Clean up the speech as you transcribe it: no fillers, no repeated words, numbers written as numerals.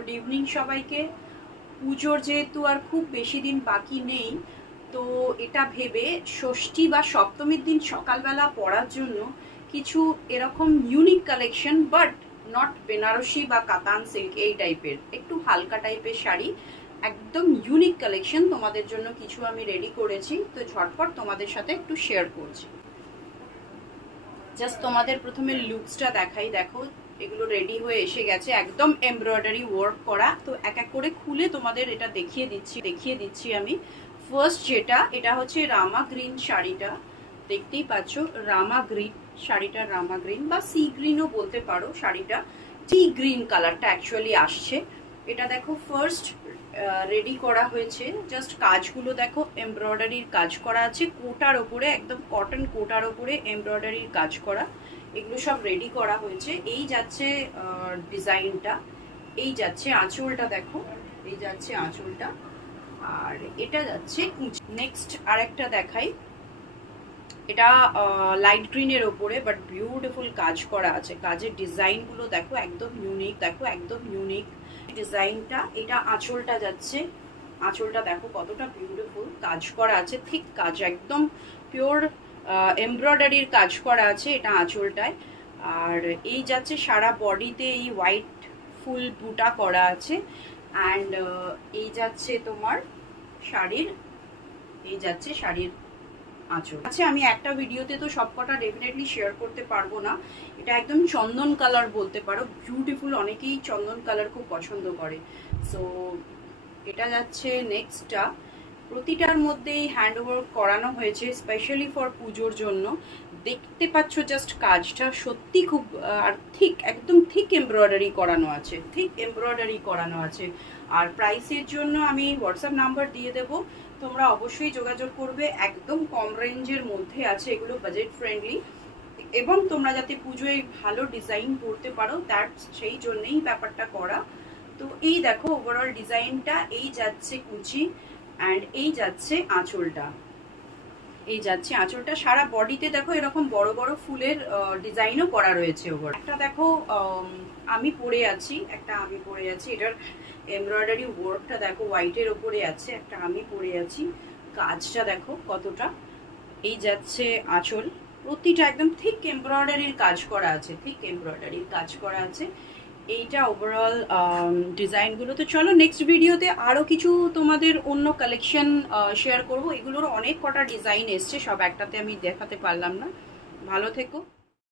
Good evening সবাইকে। পুজোর যেহেতু আর খুব বেশি দিন বাকি নেই, তো এটা ভেবে ষষ্ঠী বা সপ্তমীর দিন সকালবেলা পরার জন্য কিছু এরকম unique collection, but not Banarasi বা কাতান সিল্ক, এই টাইপের একটু হালকা টাইপের শাড়ি, একদম ইউনিক কালেকশন তোমাদের জন্য কিছু আমি রেডি করেছি। তো ঝটপট তোমাদের সাথে একটু শেয়ার করছি। জাস্ট তোমাদের প্রথমে লুকসটা দেখাই। দেখো, এগুলো রেডি হয়ে এসে গেছে, একদম এমব্রয়ডারি ওয়ার্ক করা। তো এক এক করে খুলে তোমাদের এটা দেখিয়ে দিচ্ছি আমি। ফার্স্ট যেটা, এটা হচ্ছে রামা গ্রিন শাড়িটা, দেখতেই পাচ্ছ রামা গ্রিন শাড়িটা, রামা গ্রিন বা সি গ্রিনও বলতে পারো। শাড়িটা সি গ্রিন কালারটা অ্যাকচুয়ালি আসছে। এটা দেখো ফার্স্ট রেডি করা হয়েছে। জাস্ট কাজগুলো দেখো, এমব্রয়ডারির কাজ করা আছে কোটার ওপরে, একদম কটন কোটার ওপরে এমব্রয়ডারির কাজ করা। এগুলো সব রেডি করা হয়েছে। এই যাচ্ছে ডিজাইনটা, এই যাচ্ছে আঁচলটা, দেখো এই যাচ্ছে আঁচলটা, আর এটা যাচ্ছে নেক্সট আরেকটা দেখাই। এটা লাইট গ্রিনের ওপরে বাট বিউটিফুল কাজ করা আছে। কাজের ডিজাইনগুলো দেখো একদম ইউনিক, দেখো একদম ইউনিক ডিজাইনটা। এটা আঁচলটা যাচ্ছে, আঁচলটা দেখো কতটা বিউটিফুল কাজ করা আছে, ঠিক কাজ একদম পিওর এমব্রয়ডারির কাজ করা আছে এটা আঁচলটায়। আর এই যাচ্ছে সারা বডিতে এই হোয়াইট ফুল বুটা করা আছে। অ্যান্ড এই যাচ্ছে তোমার শাড়ির, এই যাচ্ছে শাড়ির আঁচল। আচ্ছা, আমি একটা ভিডিওতে তো সবকটা ডেফিনেটলি শেয়ার করতে পারবো না। এটা একদম চন্দন কালার বলতে পারো, বিউটিফুল। অনেকেই চন্দন কালার খুব পছন্দ করে। সো এটা যাচ্ছে নেক্সটটা। প্রতিটার মধ্যেই হ্যান্ডওয়ার্ক করানো হয়েছে স্পেশালি ফর পুজোর জন্য। দেখতে পাচ্ছ জাস্ট কাজটা সত্যি খুব, আর ঠিক একদম ঠিক এমব্রয়ডারি করানো আছে, ঠিক এমব্রয়ডারি করানো আছে। আর প্রাইসের জন্য আমি হোয়াটসঅ্যাপ নাম্বার দিয়ে দেবো, তোমরা অবশ্যই যোগাযোগ করবে। একদম কম রেঞ্জের মধ্যে আছে এগুলো, বাজেট ফ্রেন্ডলি, এবং তোমরা যাতে পুজোয় ভালো ডিজাইন করতে পারো তার সেই জন্যই ব্যাপারটা করা। তো এই দেখো ওভারঅল ডিজাইনটা, এই যাচ্ছে কুচি অ্যান্ড এই যাচ্ছে আঁচলটা, এই যাচ্ছে আঁচলটা। সারা বডিতে দেখো এরকম বড় বড় ফুলের ডিজাইনও করা রয়েছে ওভার। একটা দেখো আমি পরে আছি, একটা আমি পরে আছি, এটার এমব্রয়ডারি ওয়ার্কটা দেখো হোয়াইটের ওপরে আছে। একটা আমি পরে আছি, কাজটা দেখো কতটা। এই যাচ্ছে আঁচল, প্রতিটা একদম ঠিক এমব্রয়ডারির কাজ করা আছে, ঠিক এমব্রয়ডারির কাজ করা আছে। এইটা ওভারঅল ডিজাইনগুলো। তো চলো নেক্সট ভিডিওতে আরও কিছু তোমাদের অন্য কালেকশন শেয়ার করব। এগুলোর অনেক কটা ডিজাইন এসছে, সব একটাতে আমি দেখাতে পারলাম না। ভালো থেকো।